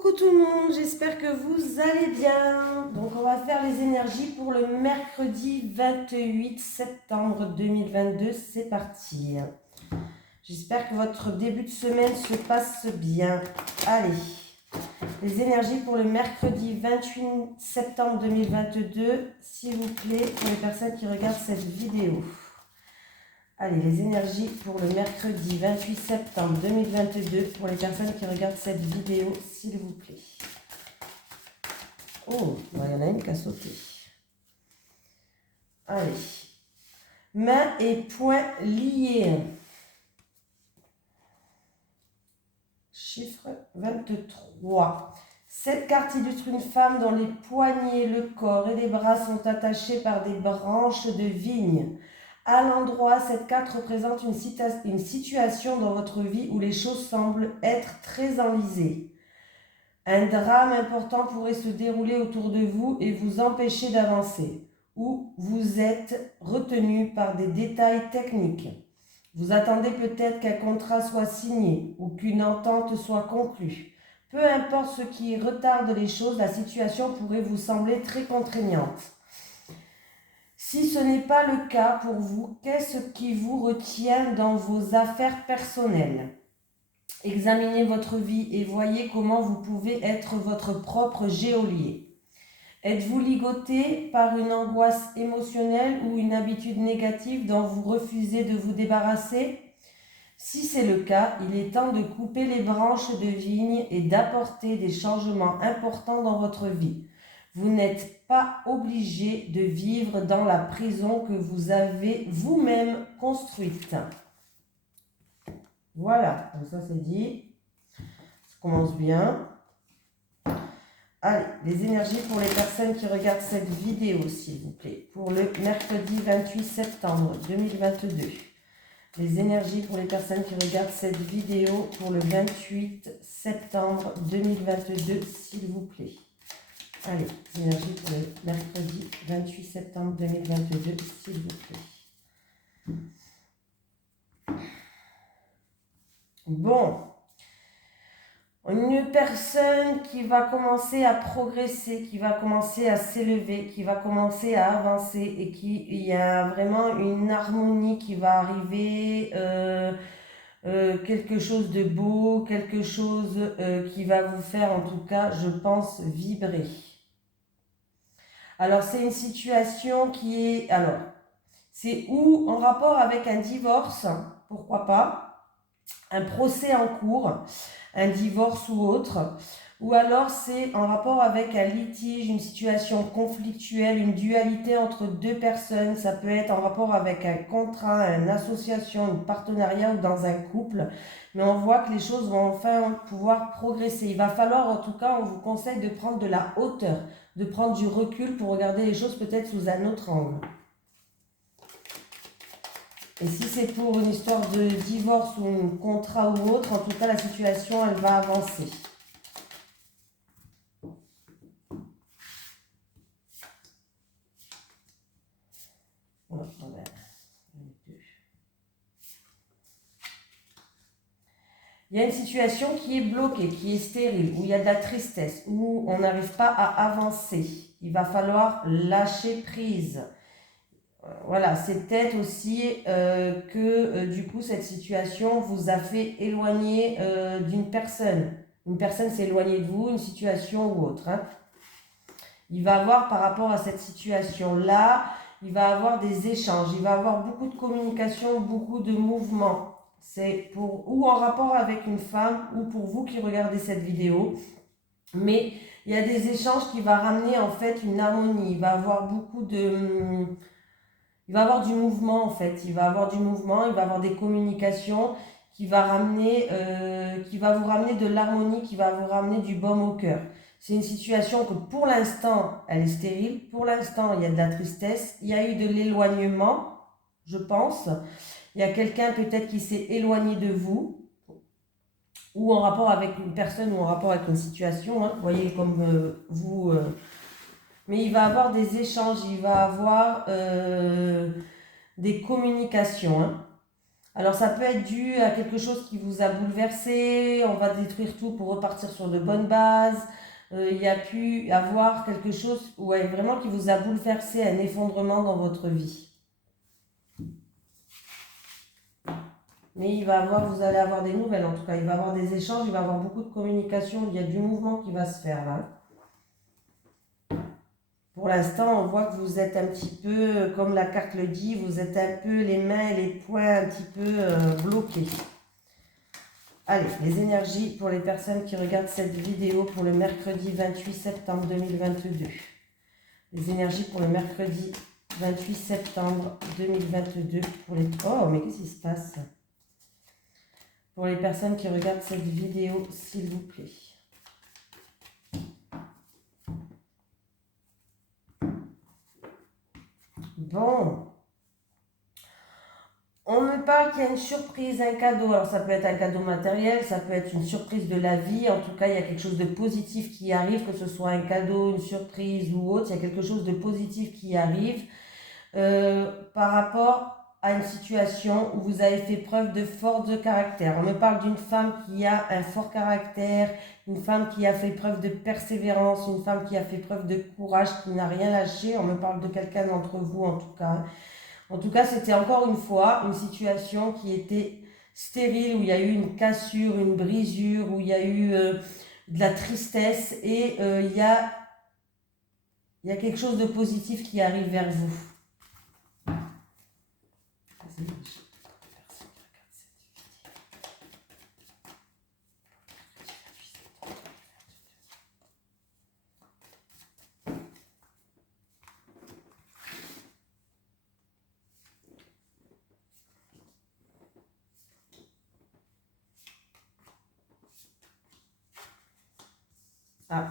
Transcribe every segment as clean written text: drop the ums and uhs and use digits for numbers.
Coucou tout le monde, j'espère que vous allez bien. Donc on va faire les énergies pour le mercredi 28 septembre 2022. C'est parti. J'espère que votre début de semaine se passe bien. Allez, les énergies pour le mercredi 28 septembre 2022, s'il vous plaît, pour les personnes qui regardent cette vidéo. Allez, les énergies pour le mercredi 28 septembre 2022 pour les personnes qui regardent cette vidéo, s'il vous plaît. Oh, il y en a une qui a sauté. Allez. Mains et poings liés. Chiffre 23. Cette carte illustre une femme dont les poignets, le corps et les bras sont attachés par des branches de vigne. À l'endroit, cette carte représente une situation dans votre vie où les choses semblent être très enlisées. Un drame important pourrait se dérouler autour de vous et vous empêcher d'avancer, ou vous êtes retenu par des détails techniques. Vous attendez peut-être qu'un contrat soit signé ou qu'une entente soit conclue. Peu importe ce qui retarde les choses, la situation pourrait vous sembler très contraignante. Si ce n'est pas le cas pour vous, qu'est-ce qui vous retient dans vos affaires personnelles ? Examinez votre vie et voyez comment vous pouvez être votre propre geôlier. Êtes-vous ligoté par une angoisse émotionnelle ou une habitude négative dont vous refusez de vous débarrasser ? Si c'est le cas, il est temps de couper les branches de vigne et d'apporter des changements importants dans votre vie. Vous n'êtes pas obligé de vivre dans la prison que vous avez vous-même construite. Voilà, donc ça c'est dit. Ça commence bien. Allez, les énergies pour les personnes qui regardent cette vidéo, s'il vous plaît. Pour le mercredi 28 septembre 2022. Les énergies pour les personnes qui regardent cette vidéo pour le 28 septembre 2022, s'il vous plaît. Allez, les énergies pour le mercredi 28 septembre 2022, s'il vous plaît. Bon, une personne qui va commencer à progresser, qui va commencer à s'élever, qui va commencer à avancer et il y a vraiment une harmonie qui va arriver, quelque chose de beau, quelque chose qui va vous faire en tout cas, je pense, vibrer. Alors c'est une situation qui est, alors c'est ou en rapport avec un divorce, pourquoi pas, un procès en cours, un divorce ou autre, ou alors c'est en rapport avec un litige, une situation conflictuelle, une dualité entre deux personnes, ça peut être en rapport avec un contrat, une association, un partenariat ou dans un couple, mais on voit que les choses vont enfin pouvoir progresser. Il va falloir, en tout cas, on vous conseille de prendre de la hauteur, de prendre du recul pour regarder les choses peut-être sous un autre angle. Et si c'est pour une histoire de divorce ou un contrat ou autre, en tout cas, la situation, elle va avancer. Il y a une situation qui est bloquée, qui est stérile, où il y a de la tristesse, où on n'arrive pas à avancer. Il va falloir lâcher prise. Voilà, c'est peut-être aussi que du coup cette situation vous a fait éloigner d'une personne. Une personne s'est éloignée de vous, une situation ou autre. Hein. Il va avoir par rapport à cette situation-là, il va avoir des échanges, il va avoir beaucoup de communication, beaucoup de mouvements. C'est pour ou en rapport avec une femme ou pour vous qui regardez cette vidéo. Mais il y a des échanges qui vont ramener en fait une harmonie. Il va avoir beaucoup de... Il va avoir du mouvement en fait. Il va avoir du mouvement, il va avoir des communications qui va ramener, qui va vous ramener de l'harmonie, qui va vous ramener du baume au cœur. C'est une situation que pour l'instant, elle est stérile. Pour l'instant, il y a de la tristesse. Il y a eu de l'éloignement, je pense. Il y a quelqu'un peut-être qui s'est éloigné de vous, ou en rapport avec une personne, ou en rapport avec une situation. Hein. Vous voyez, comme vous... mais il va avoir des échanges, il va avoir des communications. Hein. Alors ça peut être dû à quelque chose qui vous a bouleversé, on va détruire tout pour repartir sur de bonnes bases. Il y a pu avoir quelque chose, ouais, vraiment qui vous a bouleversé, un effondrement dans votre vie. Mais vous allez avoir des nouvelles en tout cas, il va y avoir des échanges, il va y avoir beaucoup de communication, il y a du mouvement qui va se faire là. Pour l'instant, on voit que vous êtes un petit peu, comme la carte le dit, vous êtes un peu les mains et les poings un petit peu bloqués. Allez, les énergies pour les personnes qui regardent cette vidéo pour le mercredi 28 septembre 2022. Les énergies pour le mercredi 28 septembre 2022 pour les... Oh, mais qu'est-ce qui se passe? Pour les personnes qui regardent cette vidéo, s'il vous plaît. Bon. On me parle qu'il y a une surprise, un cadeau. Alors ça peut être un cadeau matériel, ça peut être une surprise de la vie. En tout cas, il y a quelque chose de positif qui arrive, que ce soit un cadeau, une surprise ou autre. Il y a quelque chose de positif qui arrive par rapport à une situation où vous avez fait preuve de force de caractère. On me parle d'une femme qui a un fort caractère, une femme qui a fait preuve de persévérance, une femme qui a fait preuve de courage, qui n'a rien lâché. On me parle de quelqu'un d'entre vous en tout cas. En tout cas, c'était encore une fois une situation qui était stérile, où il y a eu une cassure, une brisure, où il y a eu de la tristesse et il y a quelque chose de positif qui arrive vers vous. Ah.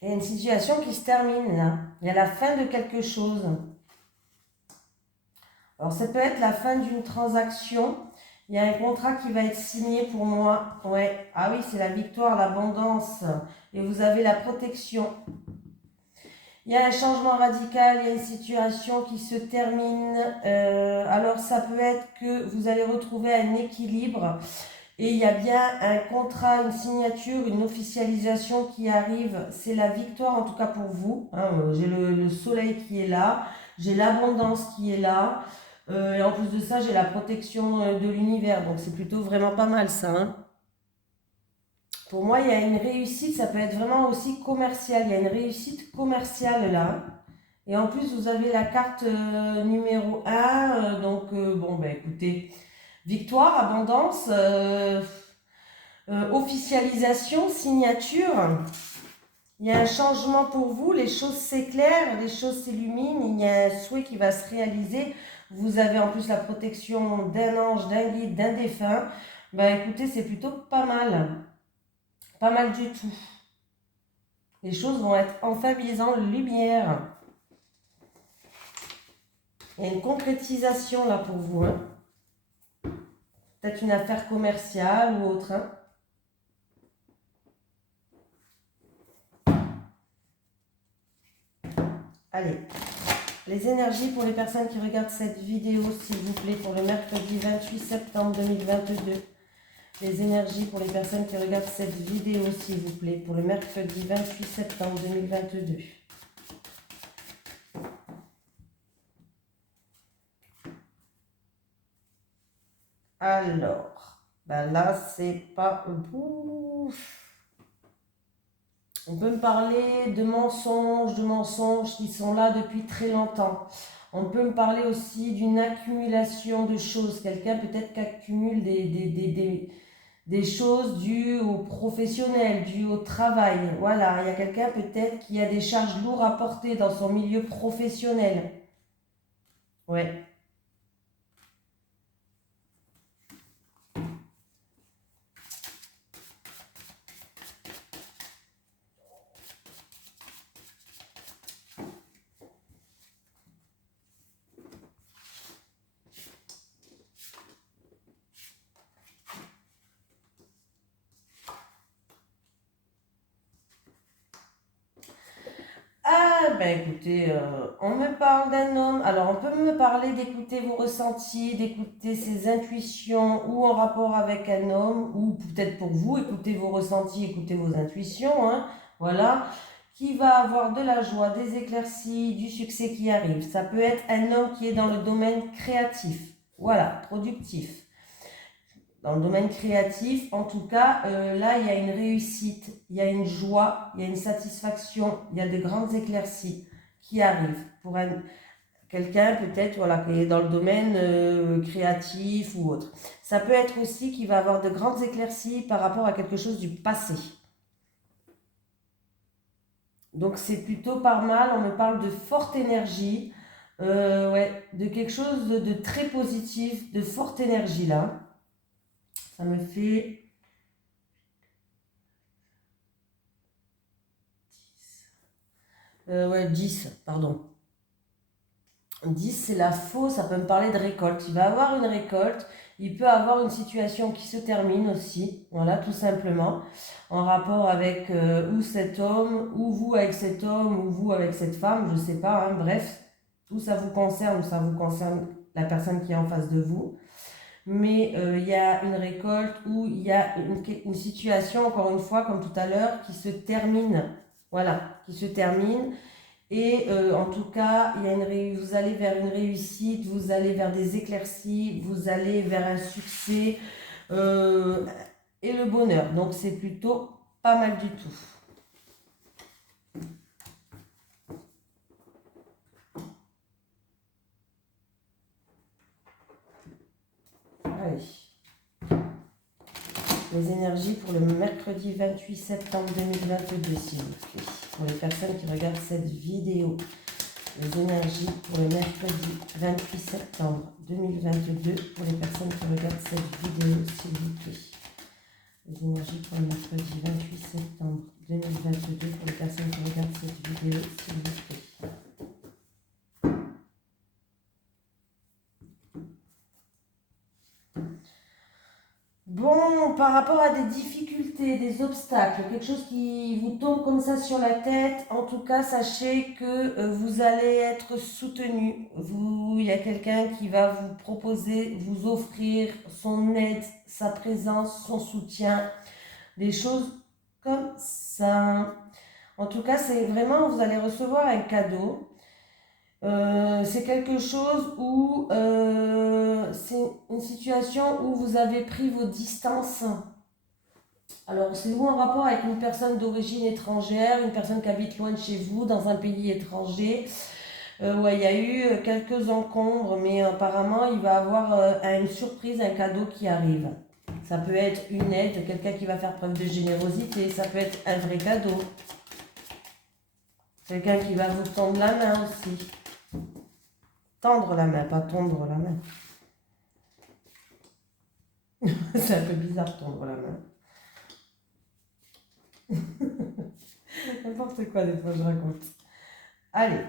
Il y a une situation qui se termine là. Il y a la fin de quelque chose. Alors ça peut être la fin d'une transaction. Il y a un contrat qui va être signé pour moi. Ouais. Ah oui, c'est la victoire, l'abondance. Et vous avez la protection. Il y a un changement radical, il y a une situation qui se termine. Alors ça peut être que vous allez retrouver un équilibre. Et il y a bien un contrat, une signature, une officialisation qui arrive. C'est la victoire en tout cas pour vous. Hein. J'ai le soleil qui est là. J'ai l'abondance qui est là. Et en plus de ça, j'ai la protection de l'univers. Donc c'est plutôt vraiment pas mal ça. Hein. Pour moi, il y a une réussite. Ça peut être vraiment aussi commercial. Il y a une réussite commerciale là. Et en plus, vous avez la carte numéro 1. Donc bon, ben écoutez... Victoire, abondance, officialisation, signature. Il y a un changement pour vous, les choses s'éclairent, les choses s'illuminent, il y a un souhait qui va se réaliser. Vous avez en plus la protection d'un ange, d'un guide, d'un défunt. Ben écoutez, c'est plutôt pas mal. Pas mal du tout. Les choses vont être enfin mises en lumière. Il y a une concrétisation là pour vous. Hein. Peut-être une affaire commerciale ou autre. Hein. Allez, les énergies pour les personnes qui regardent cette vidéo, s'il vous plaît, pour le mercredi 28 septembre 2022. Les énergies pour les personnes qui regardent cette vidéo, s'il vous plaît, pour le mercredi 28 septembre 2022. Alors, ben là, c'est pas... On peut me parler de mensonges qui sont là depuis très longtemps. On peut me parler aussi d'une accumulation de choses. Quelqu'un peut-être qui accumule des choses dues au professionnel, dues au travail. Voilà, il y a quelqu'un peut-être qui a des charges lourdes à porter dans son milieu professionnel. Ouais. Ah Ben écoutez, on me parle d'un homme. Alors on peut me parler d'écouter vos ressentis, d'écouter ses intuitions ou en rapport avec un homme, ou peut-être pour vous, écoutez vos ressentis, écoutez vos intuitions, hein, voilà, qui va avoir de la joie, des éclaircies, du succès qui arrive. Ça peut être un homme qui est dans le domaine créatif, voilà, productif. Dans le domaine créatif, en tout cas, là, il y a une réussite, il y a une joie, il y a une satisfaction, il y a de grandes éclaircies qui arrivent pour quelqu'un peut-être voilà, qui est dans le domaine créatif ou autre. Ça peut être aussi qu'il va avoir de grandes éclaircies par rapport à quelque chose du passé. Donc c'est plutôt pas mal, on me parle de forte énergie, ouais, de quelque chose de très positif, de forte énergie là. Ça me fait ouais, 10, pardon. 10, c'est la faux, ça peut me parler de récolte. Il va avoir une récolte, il peut avoir une situation qui se termine aussi, voilà, tout simplement, en rapport avec ou cet homme, ou vous avec cet homme, ou vous avec cette femme, je sais pas, hein, bref, tout ça vous concerne, ou ça vous concerne la personne qui est en face de vous. Mais il y a une récolte où il y a une situation, encore une fois, comme tout à l'heure, qui se termine, voilà, qui se termine. Et en tout cas, vous allez vers une réussite, vous allez vers des éclaircies, vous allez vers un succès et le bonheur. Donc c'est plutôt pas mal du tout. Allez. Les énergies pour le mercredi 28 septembre 2022, s'il vous plaît. Pour les personnes qui regardent cette vidéo. Les énergies pour le mercredi 28 septembre 2022 pour les personnes qui regardent cette vidéo, s'il vous plaît. Les énergies pour le mercredi 28 septembre 2022 pour les personnes qui regardent cette vidéo, s'il vous plaît. Bon, par rapport à des difficultés, des obstacles, quelque chose qui vous tombe comme ça sur la tête, en tout cas, sachez que vous allez être soutenu. Il y a quelqu'un qui va vous proposer, vous offrir son aide, sa présence, son soutien, des choses comme ça. En tout cas, c'est vraiment, vous allez recevoir un cadeau. C'est quelque chose où c'est une situation où vous avez pris vos distances. Alors, c'est ou en rapport avec une personne d'origine étrangère, une personne qui habite loin de chez vous, dans un pays étranger. Ouais, il y a eu quelques encombres, mais apparemment, il va avoir une surprise, un cadeau qui arrive. Ça peut être une aide, quelqu'un qui va faire preuve de générosité, ça peut être un vrai cadeau. Quelqu'un qui va vous tendre la main aussi. Tendre la main, pas tondre la main. C'est un peu bizarre, tondre la main. N'importe quoi, des fois, je raconte. Allez.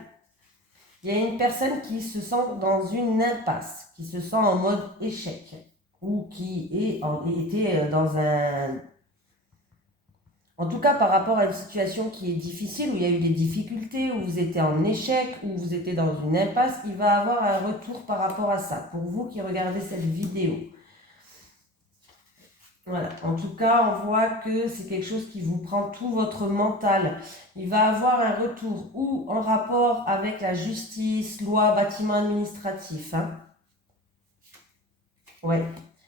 Il y a une personne qui se sent dans une impasse, qui se sent en mode échec, ou qui était dans un... En tout cas, par rapport à une situation qui est difficile, où il y a eu des difficultés, où vous étiez en échec, où vous étiez dans une impasse, il va avoir un retour par rapport à ça, pour vous qui regardez cette vidéo. Voilà. En tout cas, on voit que c'est quelque chose qui vous prend tout votre mental. Il va avoir un retour ou en rapport avec la justice, loi, bâtiment administratif. Hein. Ouais.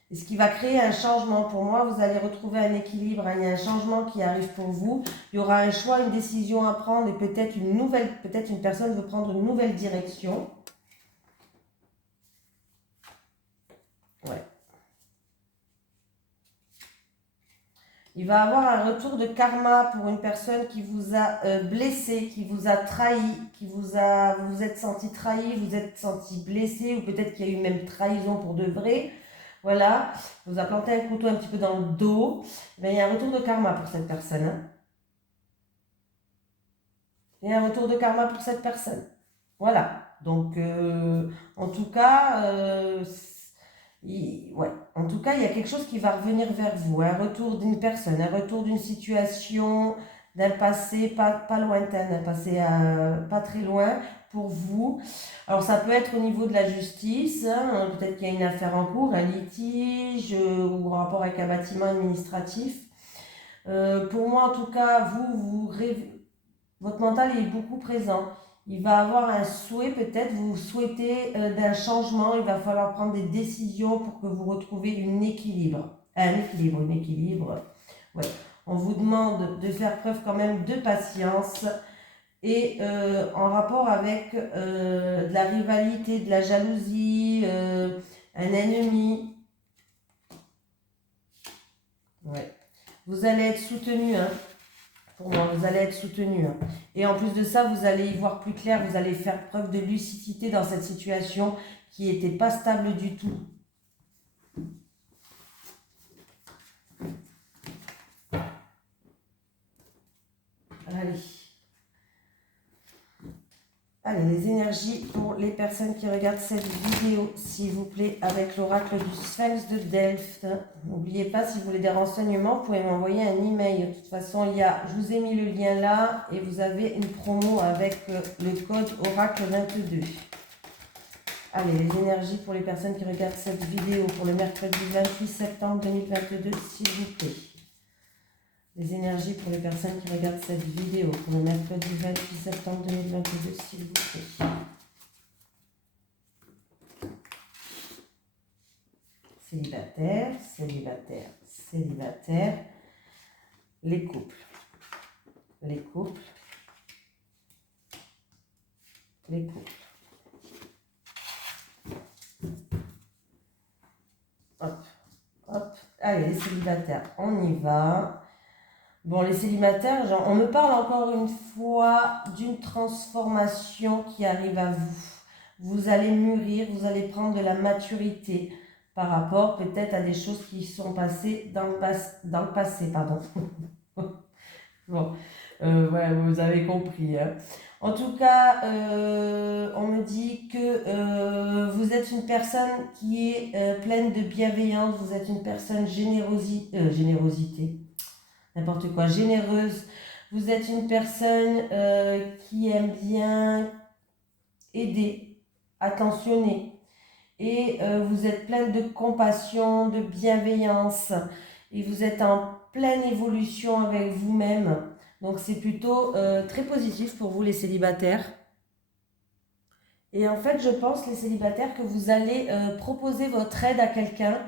Et ce qui va créer un changement pour moi, vous allez retrouver un équilibre, hein. Il y a un changement qui arrive pour vous. Il y aura un choix, une décision à prendre et peut-être une personne veut prendre une nouvelle direction. Ouais. Il va avoir un retour de karma pour une personne qui vous a blessé, qui vous a trahi, vous vous êtes senti trahi, vous êtes senti blessé, ou peut-être qu'il y a eu même trahison pour de vrai. Voilà, vous a planté un couteau un petit peu dans le dos. Il y a un retour de karma pour cette personne. Hein. Il y a un retour de karma pour cette personne. Voilà, donc en tout cas... ouais. En tout cas, il y a quelque chose qui va revenir vers vous, un retour d'une personne, un retour d'une situation, d'un passé pas lointain, d'un passé pas très loin pour vous. Alors ça peut être au niveau de la justice, hein, peut-être qu'il y a une affaire en cours, un litige ou en rapport avec un bâtiment administratif. Pour moi en tout cas, votre mental est beaucoup présent. Il va avoir un souhait, peut-être vous souhaitez d'un changement, il va falloir prendre des décisions pour que vous retrouviez un équilibre. Ouais. On vous demande de faire preuve quand même de patience et en rapport avec de la rivalité, de la jalousie, un ennemi. Ouais. Vous allez être soutenu, hein. Pour moi, vous allez être soutenu, hein. Et en plus de ça, vous allez y voir plus clair, vous allez faire preuve de lucidité dans cette situation qui n'était pas stable du tout. Allez, les énergies pour les personnes qui regardent cette vidéo, s'il vous plaît, avec l'oracle du Sphinx de Delphes. N'oubliez pas, si vous voulez des renseignements, vous pouvez m'envoyer un email. De toute façon, je vous ai mis le lien là et vous avez une promo avec le code oracle 22. Allez, les énergies pour les personnes qui regardent cette vidéo pour le mercredi 28 septembre 2022, s'il vous plaît. Les énergies pour les personnes qui regardent cette vidéo pour le mercredi 28 septembre 2022, s'il vous plaît. Célibataire, célibataire, célibataire. Les couples. Les couples. Les couples. Hop, hop. Allez, les célibataires, on y va. Bon, les célibataires, on me parle encore une fois d'une transformation qui arrive à vous. Vous allez mûrir, vous allez prendre de la maturité par rapport peut-être à des choses qui sont passées dans le passé, pardon. Bon, ouais, vous avez compris, hein. En tout cas, on me dit que vous êtes une personne qui est pleine de bienveillance, vous êtes une personne générosité. N'importe quoi, généreuse. Vous êtes une personne qui aime bien aider, attentionner. Et vous êtes pleine de compassion, de bienveillance. Et vous êtes en pleine évolution avec vous-même. Donc c'est plutôt très positif pour vous les célibataires. Et en fait, je pense, les célibataires, que vous allez proposer votre aide à quelqu'un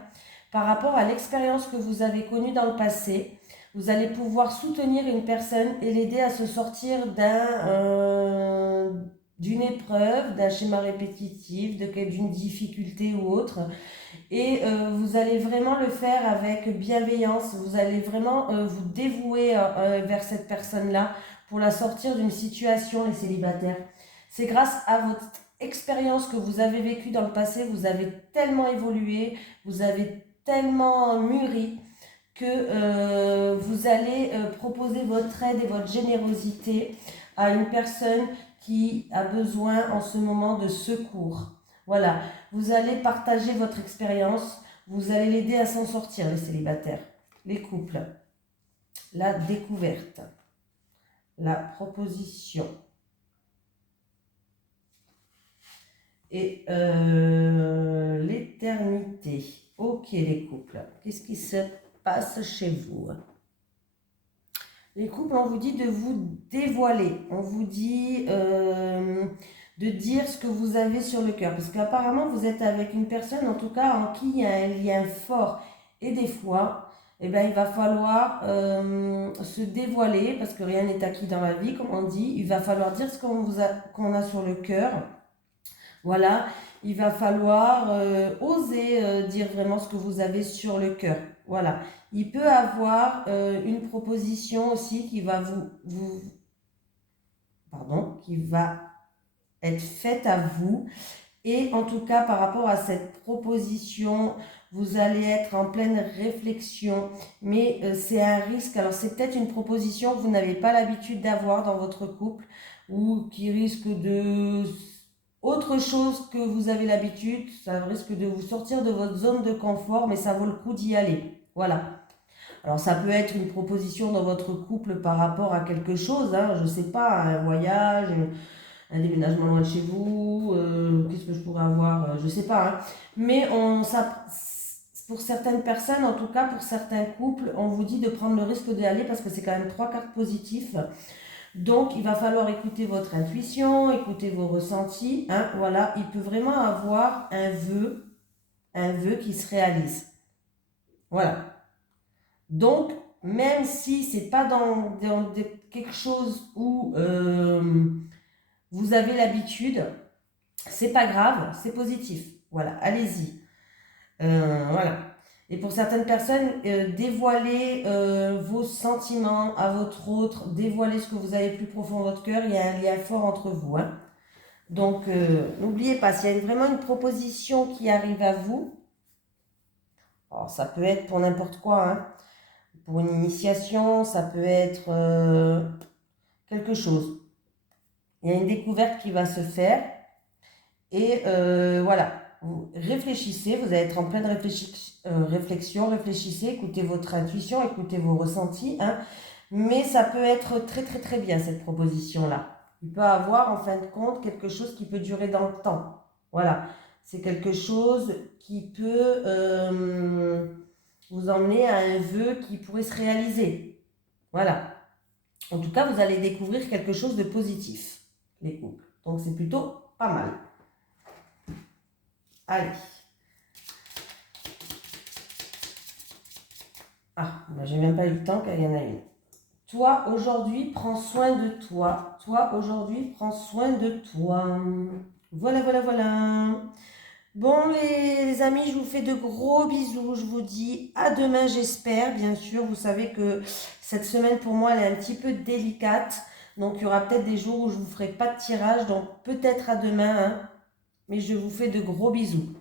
par rapport à l'expérience que vous avez connue dans le passé. Vous allez pouvoir soutenir une personne et l'aider à se sortir d'une épreuve, d'un schéma répétitif, d'une difficulté ou autre. Et vous allez vraiment le faire avec bienveillance. Vous allez vraiment vous dévouer vers cette personne-là pour la sortir d'une situation, les célibataires. C'est grâce à votre expérience que vous avez vécue dans le passé, vous avez tellement évolué, vous avez tellement mûri, que vous allez proposer votre aide et votre générosité à une personne qui a besoin en ce moment de secours. Voilà, vous allez partager votre expérience, vous allez l'aider à s'en sortir, les célibataires, les couples, la découverte, la proposition et l'éternité. Ok, les couples, qu'est-ce qui se passe chez vous? Les couples, on vous dit de vous dévoiler, on vous dit de dire ce que vous avez sur le cœur, parce qu'apparemment vous êtes avec une personne, en tout cas en qui il y a un lien fort, et des fois, il va falloir se dévoiler, parce que rien n'est acquis dans la vie, comme on dit. Il va falloir dire ce qu'on a sur le cœur. Voilà, il va falloir oser dire vraiment ce que vous avez sur le cœur. Voilà, il peut avoir une proposition aussi qui va qui va être faite à vous. Et en tout cas, par rapport à cette proposition, vous allez être en pleine réflexion, mais c'est un risque. Alors, c'est peut-être une proposition que vous n'avez pas l'habitude d'avoir dans votre couple ou qui risque de... Autre chose que vous avez l'habitude, ça risque de vous sortir de votre zone de confort, mais ça vaut le coup d'y aller. Voilà. Alors ça peut être une proposition dans votre couple par rapport à quelque chose, hein, je sais pas, un voyage, un déménagement loin de chez vous, qu'est-ce que je pourrais avoir, je sais pas, hein. Mais pour certaines personnes, en tout cas pour certains couples, on vous dit de prendre le risque d'y aller parce que c'est quand même 3 cartes positifs. Donc il va falloir écouter votre intuition, écouter vos ressentis, hein, voilà, il peut vraiment avoir un vœu qui se réalise. Voilà. Donc, même si c'est pas dans quelque chose où vous avez l'habitude, c'est pas grave, c'est positif. Voilà, allez-y. Voilà. Et pour certaines personnes, dévoiler vos sentiments à votre autre, dévoiler ce que vous avez plus profond dans votre cœur, il y a un lien fort entre vous, hein. Donc, n'oubliez pas, s'il y a vraiment une proposition qui arrive à vous, alors ça peut être pour n'importe quoi, hein. Pour une initiation, ça peut être quelque chose. Il y a une découverte qui va se faire. Et voilà, vous réfléchissez, vous allez être en pleine réflexion, réfléchissez, écoutez votre intuition, écoutez vos ressentis, hein. Mais ça peut être très très très bien cette proposition-là. Il peut avoir en fin de compte quelque chose qui peut durer dans le temps. Voilà, c'est quelque chose qui peut vous emmener à un vœu qui pourrait se réaliser. Voilà. En tout cas, vous allez découvrir quelque chose de positif, les couples. Donc c'est plutôt pas mal. Allez. Ah, ben j'ai même pas eu le temps qu'il y en a une. Toi, aujourd'hui, prends soin de toi. Toi, aujourd'hui, prends soin de toi. Voilà, voilà, voilà. Bon, les amis, je vous fais de gros bisous. Je vous dis à demain, j'espère. Bien sûr, vous savez que cette semaine, pour moi, elle est un petit peu délicate. Donc, il y aura peut-être des jours où je ne vous ferai pas de tirage. Donc, peut-être à demain, hein. Mais je vous fais de gros bisous.